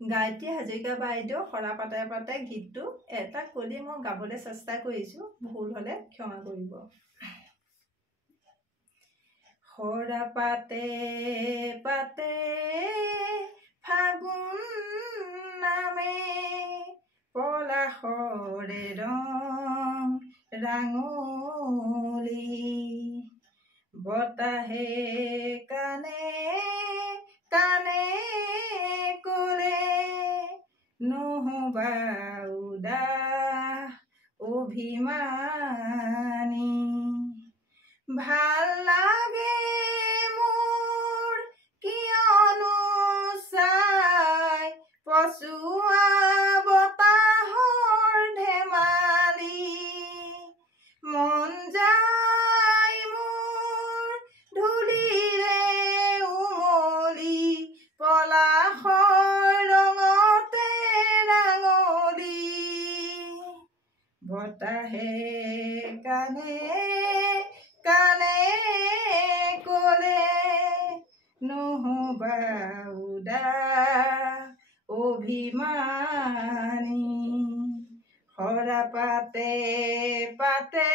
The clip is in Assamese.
গায়ত্ৰী হাজৰিকা বাইদেউ সৰা পাতে পাতে গীতটো এটা কলি মই গাবলৈ চেষ্টা কৰিছোঁ, ভুল হ'লে ক্ষমা কৰিব। সৰা পাতে পাতে ফাগুন নামে পলাশৰে ৰং ৰাঙলী, বতাহে কানে কানে ক'লে নহবা উদাস অভিমানী, ভাল লাগে মোৰ কিয়নো চাই পচোৱা বতাহৰ ধেমালি, মন যায় মোৰ ধূলিৰে উমলি পলাশৰ ৰঙতে ৰাঙলী, বতাহে কানে কানে ক'লে নহবা উদাস অভিমানী, সৰা পাতে পাতে